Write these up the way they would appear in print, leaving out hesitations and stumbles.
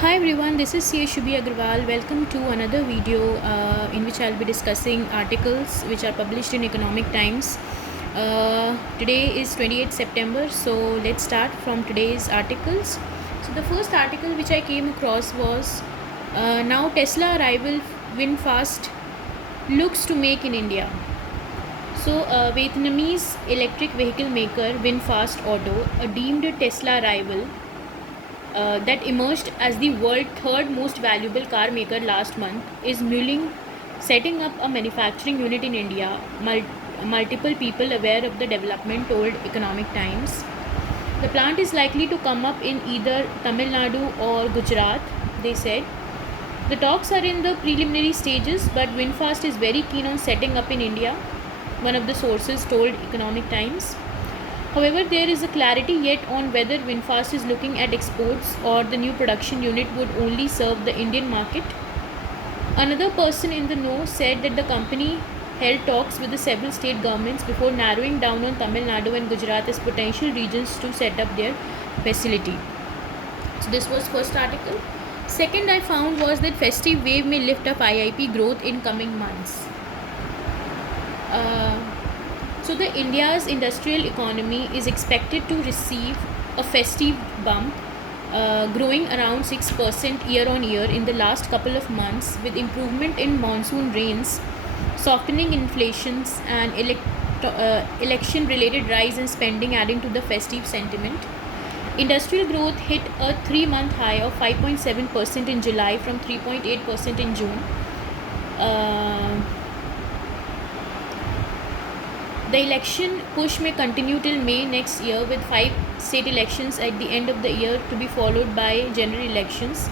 Hi everyone, this is CA Shubhi Agrawal. Welcome to another video in which I'll be discussing articles which are published in Economic Times. Today is 28th September, so let's start from today's articles. So the first article which I came across was now Tesla rival VinFast looks to make in India. So Vietnamese electric vehicle maker VinFast Auto, a deemed Tesla rival, that emerged as the world's third most valuable car maker last month, is mulling setting up a manufacturing unit in India. Multiple people aware of the development told Economic Times. The plant is likely to come up in either Tamil Nadu or Gujarat, they said. The talks are in the preliminary stages, but VinFast is very keen on setting up in India, one of the sources told Economic Times. However, there is a clarity yet on whether VinFast is looking at exports or the new production unit would only serve the Indian market. Another person in the know said that the company held talks with the several state governments before narrowing down on Tamil Nadu and Gujarat as potential regions to set up their facility. So this was first article. Second I found was that festive wave may lift up IIP growth in coming months. So the India's industrial economy is expected to receive a festive bump, growing around 6% year on year in the last couple of months, with improvement in monsoon rains, softening inflations, and election-related rise in spending adding to the festive sentiment. Industrial growth hit a 3-month high of 5.7% in July from 3.8% in June. The election push may continue till May next year, with 5 state elections at the end of the year to be followed by general elections.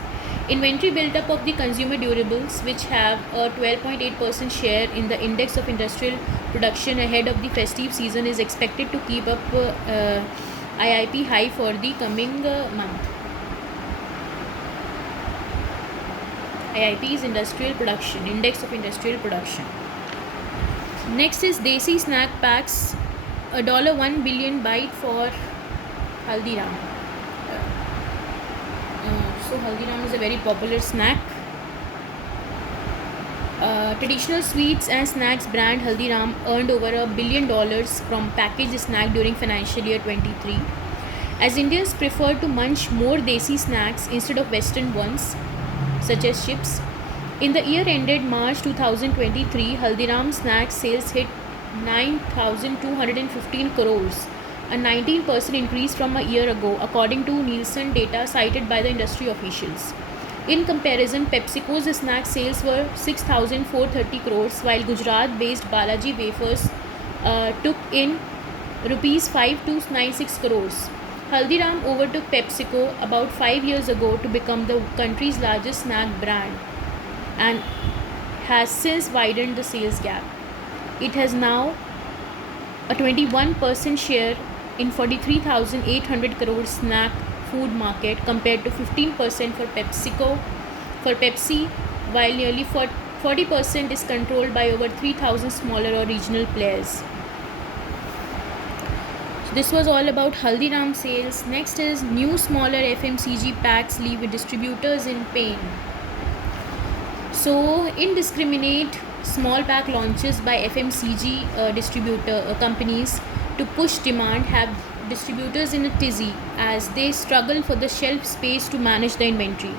Inventory build-up of the consumer durables, which have a 12.8% share in the index of industrial production ahead of the festive season, is expected to keep up IIP high for the coming month. IIP is industrial production, index of industrial production. Next is Desi snack packs, $1 billion bite for Haldiram. So Haldiram is a very popular snack. Traditional sweets and snacks brand Haldiram earned over $1 billion from packaged snack during financial year 23. As Indians prefer to munch more Desi snacks instead of Western ones, such as chips, in the year ended March 2023, Haldiram snack sales hit 9,215 crores, a 19% increase from a year ago, according to Nielsen data cited by the industry officials. In comparison, PepsiCo's snack sales were 6,430 crores, while Gujarat-based Balaji Wafers took in rupees 5,296 crores. Haldiram overtook PepsiCo about 5 years ago to become the country's largest snack brand, and has since widened the sales gap. It has now a 21% share in 43,800 crore snack food market compared to 15% for Pepsi, while nearly 40% is controlled by over 3,000 smaller or regional players. So this was all about Haldiram sales. Next is new smaller FMCG packs leave distributors in pain. So, indiscriminate small pack launches by FMCG distributor companies to push demand have distributors in a tizzy as they struggle for the shelf space to manage the inventory,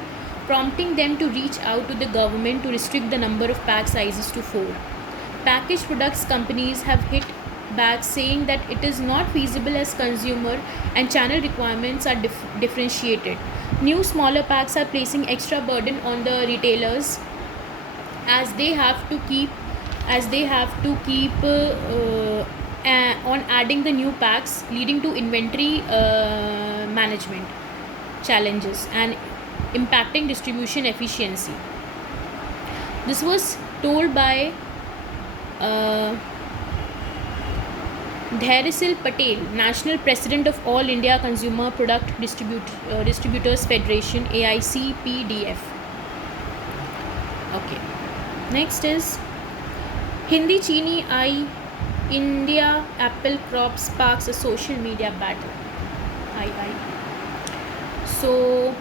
prompting them to reach out to the government to restrict the number of pack sizes to 4. Packaged products companies have hit back, saying that it is not feasible as consumer and channel requirements are differentiated. New smaller packs are placing extra burden on the retailers as they have to keep on adding the new packs, leading to inventory management challenges and impacting distribution efficiency. This was told by Dhairasil Patel, National President of All India Consumer Product Distributors Federation, AICPDF. Okay. Next is Hindi Chini Ai India Apple crop sparks a social media battle. So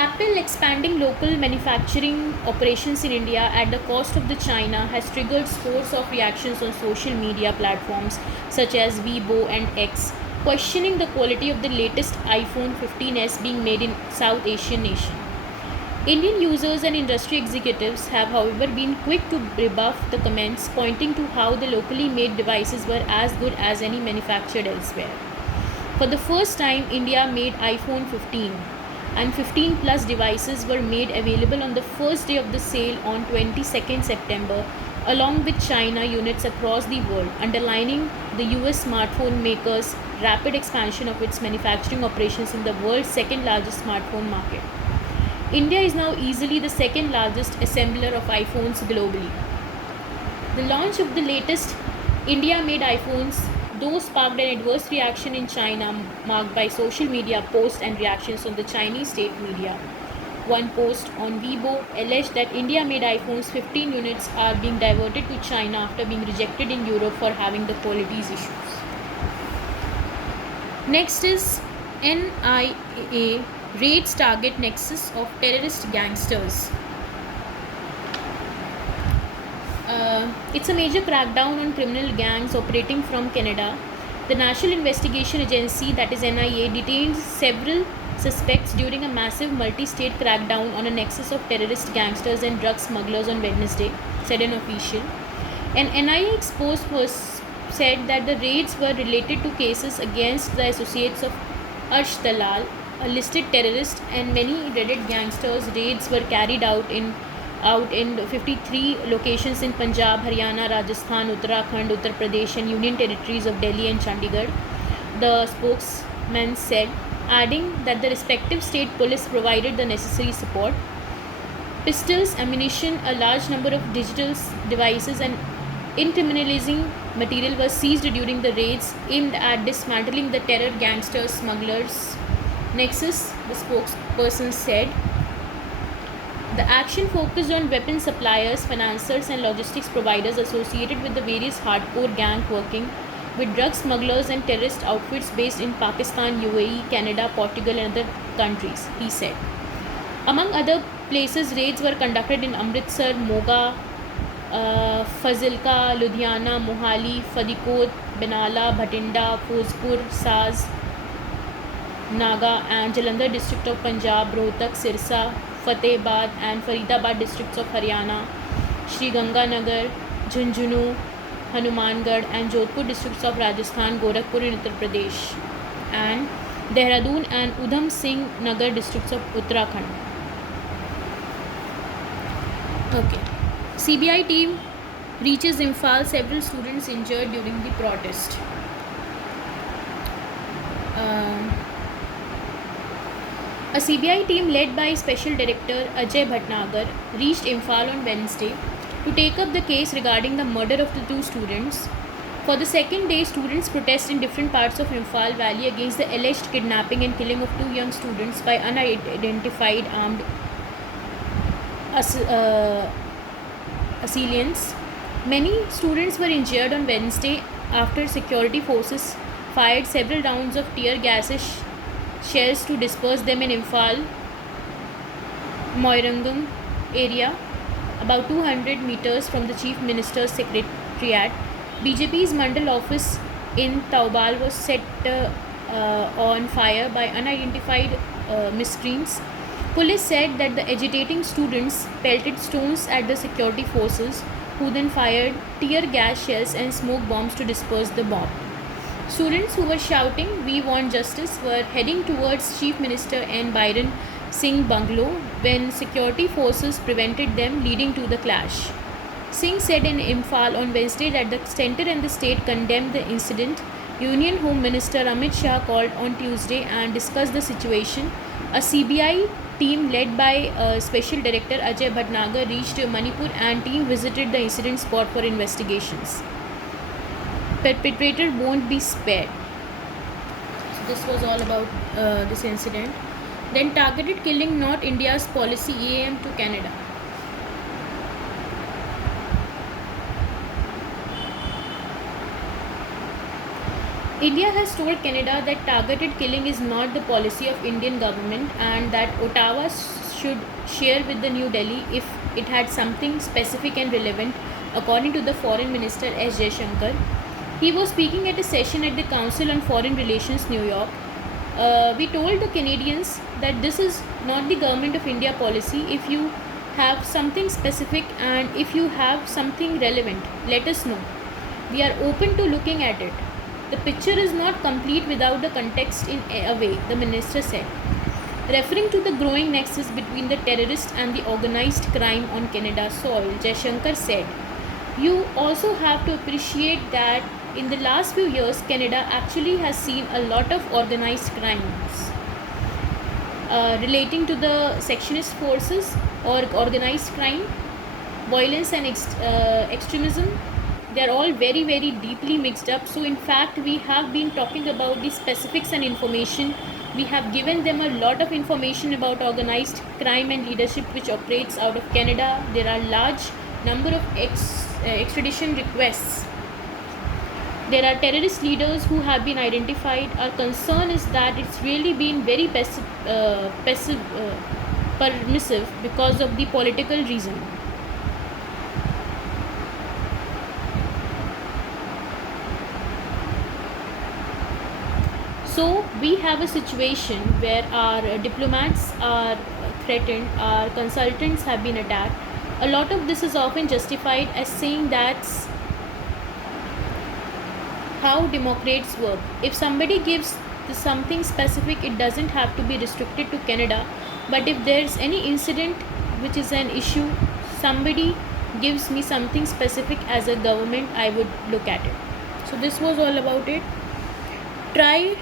Apple expanding local manufacturing operations in India at the cost of the China has triggered scores of reactions on social media platforms such as Weibo and X, questioning the quality of the latest iPhone 15s being made in South Asian nation. Indian users and industry executives have, however, been quick to rebuff the comments, pointing to how the locally made devices were as good as any manufactured elsewhere. For the first time, India made iPhone 15 and 15 plus devices were made available on the first day of the sale on 22nd September, along with China units across the world, underlining the US smartphone maker's rapid expansion of its manufacturing operations in the world's second largest smartphone market. India is now easily the second largest assembler of iPhones globally. The launch of the latest India made iPhones, though, sparked an adverse reaction in China, marked by social media posts and reactions on the Chinese state media. One post on Weibo alleged that India made iPhones 15 units are being diverted to China after being rejected in Europe for having the qualities issues. Next is NIA raids target nexus of terrorist gangsters. It's a major crackdown on criminal gangs operating from Canada. The National Investigation Agency, that is NIA, detained several suspects during a massive multi-state crackdown on a nexus of terrorist gangsters and drug smugglers on Wednesday, said an official. An NIA said that the raids were related to cases against the associates of Arsh Dalal, a listed terrorist, and many dreaded gangsters. Raids were carried out in 53 locations in Punjab, Haryana, Rajasthan, Uttarakhand, Uttar Pradesh and Union Territories of Delhi and Chandigarh, the spokesman said, adding that the respective state police provided the necessary support. Pistols, ammunition, a large number of digital devices and incriminating material was seized during the raids aimed at dismantling the terror gangsters smugglers nexus, the spokesperson said. The action focused on weapon suppliers, financiers and logistics providers associated with the various hardcore gang working with drug smugglers and terrorist outfits based in Pakistan, UAE, Canada, Portugal and other countries, he said. Among other places, raids were conducted in Amritsar, Moga, Fazilka, Ludhiana, Mohali, Fadikot, Benalla, Bhatinda, Firozpur, Saz, Naga and Jalandhar district of Punjab, Rohtak, Sirsa, Fatehbad and Faridabad districts of Haryana, Sri Ganganagar, Jhunjhunu, Hanumangarh and Jodhpur districts of Rajasthan, Gorakhpur in Uttar Pradesh, and Dehradun and Udham Singh Nagar districts of Uttarakhand. Okay. CBI team reaches Imphal, several students injured during the protest. A CBI team led by Special Director Ajay Bhatnagar reached Imphal on Wednesday to take up the case regarding the murder of the two students. For the second day, students protest in different parts of Imphal Valley against the alleged kidnapping and killing of two young students by unidentified armed assailants. Many students were injured on Wednesday after security forces fired several rounds of tear gas shells to disperse them in Imphal Moirangam area, about 200 meters from the Chief Minister's Secretariat. BJP's Mandal office in Taubal was set on fire by unidentified miscreants. Police said that the agitating students pelted stones at the security forces, who then fired tear gas shells and smoke bombs to disperse the mob. Students who were shouting, "We want justice," were heading towards Chief Minister N. Biren Singh bungalow when security forces prevented them, leading to the clash. Singh said in Imphal on Wednesday that the centre and the state condemned the incident. Union Home Minister Amit Shah called on Tuesday and discussed the situation. A CBI team led by Special Director Ajay Bhatnagar reached Manipur and team visited the incident spot for investigations. Perpetrator won't be spared. So this was all about this incident. Then targeted killing not India's policy, EAM to Canada. India has told Canada that targeted killing is not the policy of Indian government and that Ottawa should share with the New Delhi if it had something specific and relevant, according to the Foreign Minister S. Jaishankar. He was speaking at a session at the Council on Foreign Relations, New York. We told the Canadians that this is not the government of India policy. If you have something specific and if you have something relevant, let us know. We are open to looking at it. The picture is not complete without the context in a way, the minister said. Referring to the growing nexus between the terrorist and the organized crime on Canada's soil, Jaishankar said, "You also have to appreciate that in the last few years, Canada actually has seen a lot of organized crimes relating to the secessionist forces or organized crime, violence and extremism. They are all very, very deeply mixed up. So in fact, we have been talking about the specifics and information. We have given them a lot of information about organized crime and leadership which operates out of Canada. There are large number of extradition requests. There are terrorist leaders who have been identified. Our concern is that it's really been very permissive because of the political reason." So we have a situation where our diplomats are threatened, our consultants have been attacked. A lot of this is often justified as saying that's how democrats work. If somebody gives something specific, it doesn't have to be restricted to Canada. But if there's any incident which is an issue, somebody gives me something specific as a government, I would look at it. So this was all about it. TRAI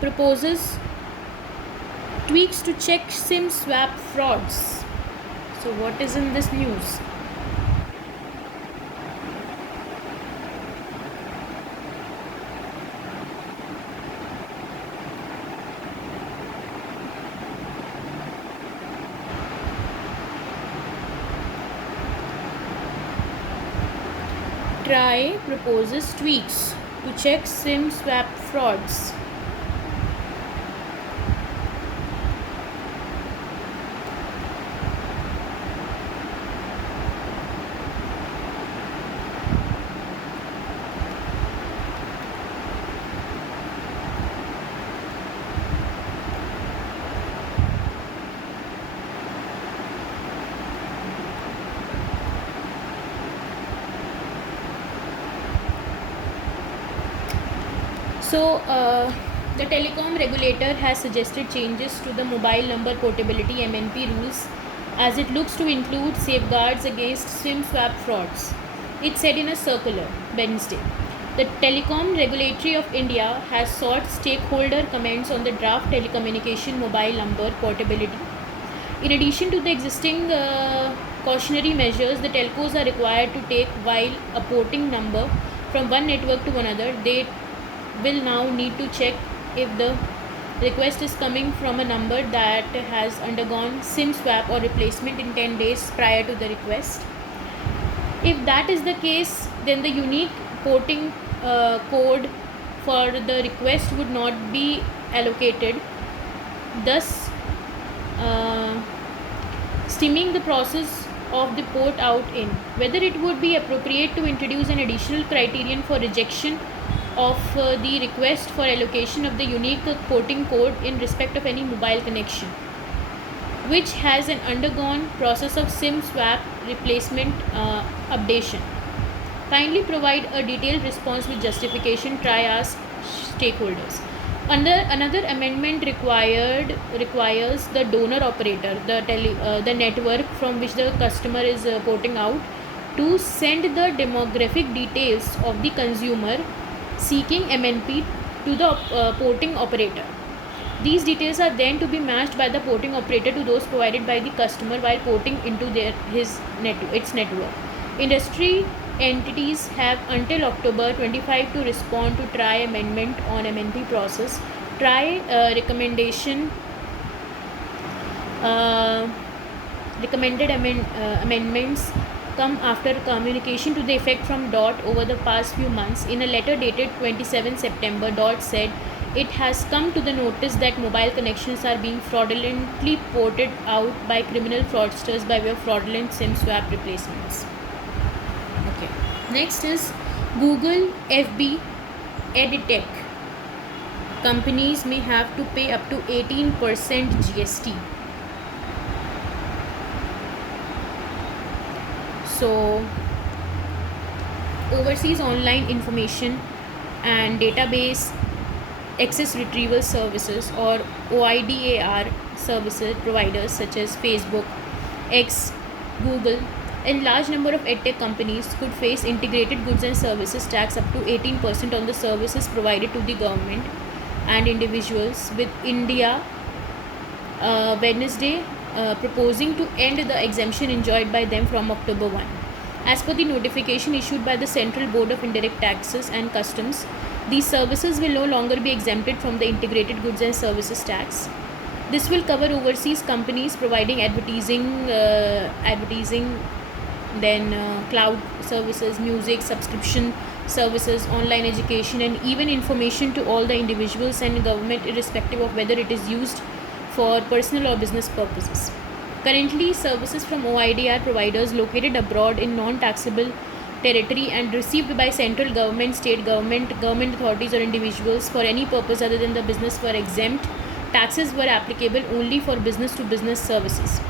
proposes tweaks to check SIM swap frauds. So what is in this news? TRAI proposes tweaks to check SIM swap frauds. So, the telecom regulator has suggested changes to the mobile number portability (MNP) rules as it looks to include safeguards against SIM swap frauds. It said in a circular Wednesday. The Telecom Regulatory of India has sought stakeholder comments on the draft telecommunication mobile number portability. In addition to the existing cautionary measures the telcos are required to take while porting number from one network to another, they will now need to check if the request is coming from a number that has undergone SIM swap or replacement in 10 days prior to the request. If that is the case, then the unique porting code for the request would not be allocated, thus stemming the process of the port out in. Whether it would be appropriate to introduce an additional criterion for rejection of the request for allocation of the unique porting code in respect of any mobile connection which has an undergone process of SIM swap replacement updation. Kindly provide a detailed response with justification, TRAI asked stakeholders. Another amendment requires the donor operator, the network from which the customer is porting out, to send the demographic details of the consumer seeking MNP to the porting operator. These details are then to be matched by the porting operator to those provided by the customer while porting into its network. Industry entities have until October 25 to respond to TRAI amendment on MNP process. TRAI recommended amendments come after communication to the effect from DOT over the past few months. In a letter dated 27 September, DOT said it has come to the notice that mobile connections are being fraudulently ported out by criminal fraudsters by way of fraudulent SIM swap replacements. Okay. Next is Google, FB, EdTech. Companies may have to pay up to 18% GST. So, overseas online information and database access retrieval services or OIDAR services providers such as Facebook, X, Google, and large number of edtech companies could face integrated goods and services tax up to 18% on the services provided to the government and individuals, with India Wednesday proposing to end the exemption enjoyed by them from October 1. As per the notification issued by the Central Board of Indirect Taxes and Customs, these services will no longer be exempted from the integrated goods and services tax. This will cover overseas companies providing advertising, then cloud services, music, subscription services, online education, and even information to all the individuals and government, irrespective of whether it is used for personal or business purposes. Currently, services from OIDR providers located abroad in non-taxable territory and received by central government, state government, government authorities or individuals for any purpose other than the business were exempt. Taxes were applicable only for business-to-business services.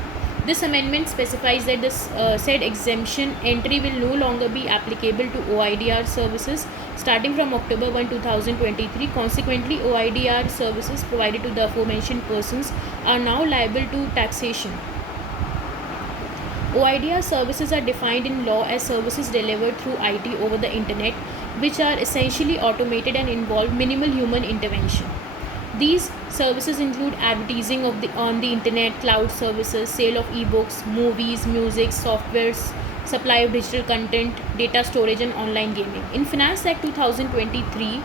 This amendment specifies that this said exemption entry will no longer be applicable to OIDR services starting from October 1, 2023. Consequently, OIDR services provided to the aforementioned persons are now liable to taxation. OIDR services are defined in law as services delivered through IT over the internet, which are essentially automated and involve minimal human intervention. These services include advertising on the internet, cloud services, sale of ebooks, movies, music, softwares, supply of digital content, data storage, and online gaming. In Finance Act 2023,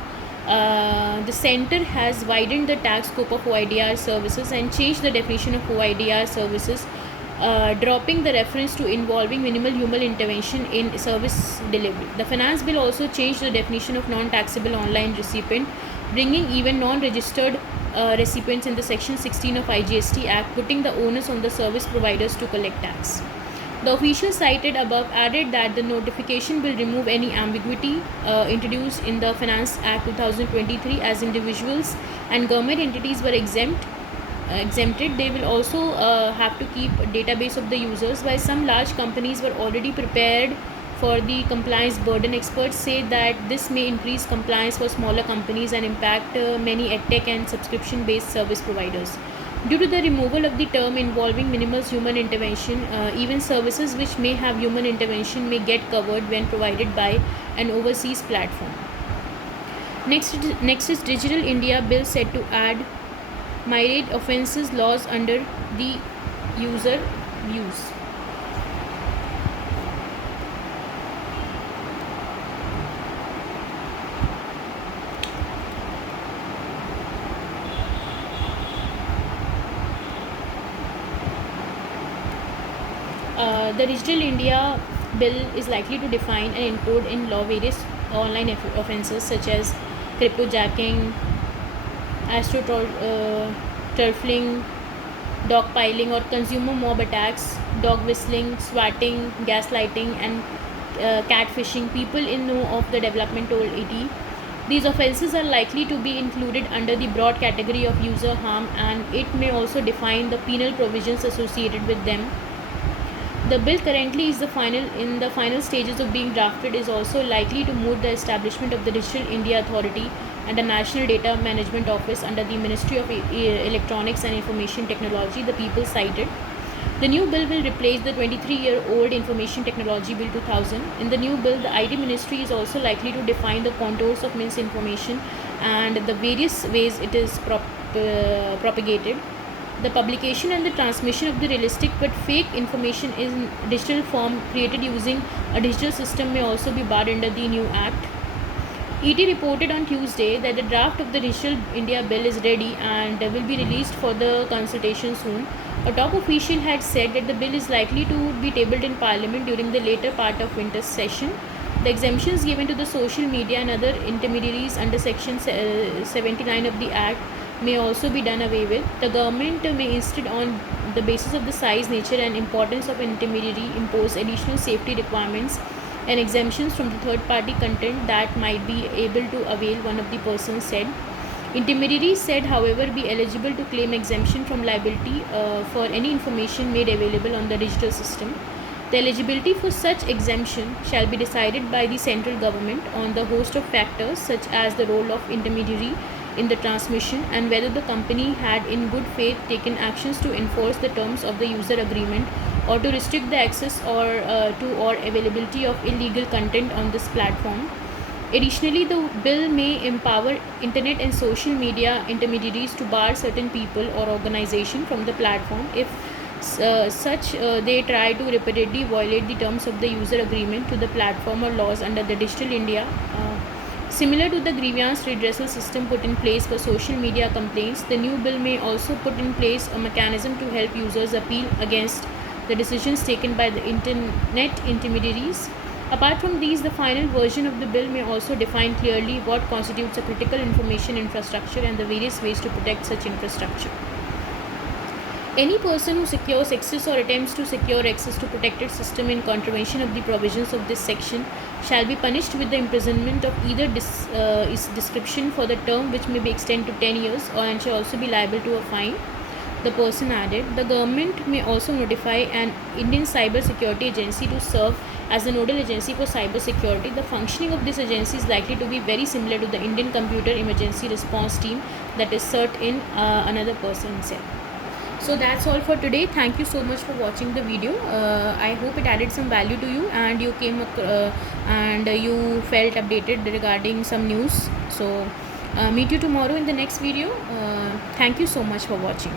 the Centre has widened the tax scope of OIDR services and changed the definition of OIDR services, dropping the reference to involving minimal human intervention in service delivery. The Finance Bill also changed the definition of non-taxable online recipient, bringing even non-registered recipients in the Section 16 of IGST Act, putting the onus on the service providers to collect tax. The official cited above added that the notification will remove any ambiguity introduced in the Finance Act 2023 as individuals and government entities were exempted. They will also have to keep a database of the users. While some large companies were already prepared for the compliance burden, experts say that this may increase compliance for smaller companies and impact many edtech and subscription-based service providers. Due to the removal of the term involving minimal human intervention, even services which may have human intervention may get covered when provided by an overseas platform. Next is Digital India Bill set to add myriad offences laws under the user views. The Digital India Bill is likely to define and include in law various online offences such as cryptojacking, astroturfing, dogpiling or consumer mob attacks, dog whistling, swatting, gaslighting, and catfishing. People in know of the development told ET. These offences are likely to be included under the broad category of user harm, and it may also define the penal provisions associated with them. The bill currently is in the final stages of being drafted is also likely to move the establishment of the Digital India Authority and the National Data Management Office under the Ministry of Electronics and Information Technology, the people cited. The new bill will replace the 23-year-old Information Technology Bill 2000. In the new bill, the IT Ministry is also likely to define the contours of misinformation and the various ways it is propagated. The publication and the transmission of the realistic but fake information in digital form created using a digital system may also be barred under the new act. ET reported on Tuesday that the draft of the Digital India Bill is ready and will be released for the consultation soon. A top official had said that the bill is likely to be tabled in Parliament during the later part of winter session. The exemptions given to the social media and other intermediaries under Section 79 of the Act may also be done away with. The government may instead, on the basis of the size, nature, and importance of an intermediary, impose additional safety requirements and exemptions from the third party content that might be able to avail, one of the persons said. Intermediaries said, however, be eligible to claim exemption from liability for any information made available on the digital system. The eligibility for such exemption shall be decided by the central government on the host of factors such as the role of intermediary in the transmission and whether the company had in good faith taken actions to enforce the terms of the user agreement or to restrict the access or availability of illegal content on this platform. Additionally, the bill may empower internet and social media intermediaries to bar certain people or organizations from the platform if they try to repeatedly violate the terms of the user agreement to the platform or laws under the Digital India. Similar to the grievance redressal system put in place for social media complaints, the new bill may also put in place a mechanism to help users appeal against the decisions taken by the internet intermediaries. Apart from these, the final version of the bill may also define clearly what constitutes a critical information infrastructure and the various ways to protect such infrastructure. Any person who secures access or attempts to secure access to protected system in contravention of the provisions of this section shall be punished with the imprisonment of either is description for the term which may be extended to 10 years or and shall also be liable to a fine. The person added, the government may also notify an Indian Cyber Security Agency to serve as the nodal agency for cyber security. The functioning of this agency is likely to be very similar to the Indian Computer Emergency Response Team, that is CERT in another person said. So that's all for today. Thank you so much for watching the video. I hope it added some value to you and you you felt updated regarding some news. So meet you tomorrow in the next video. Thank you so much for watching.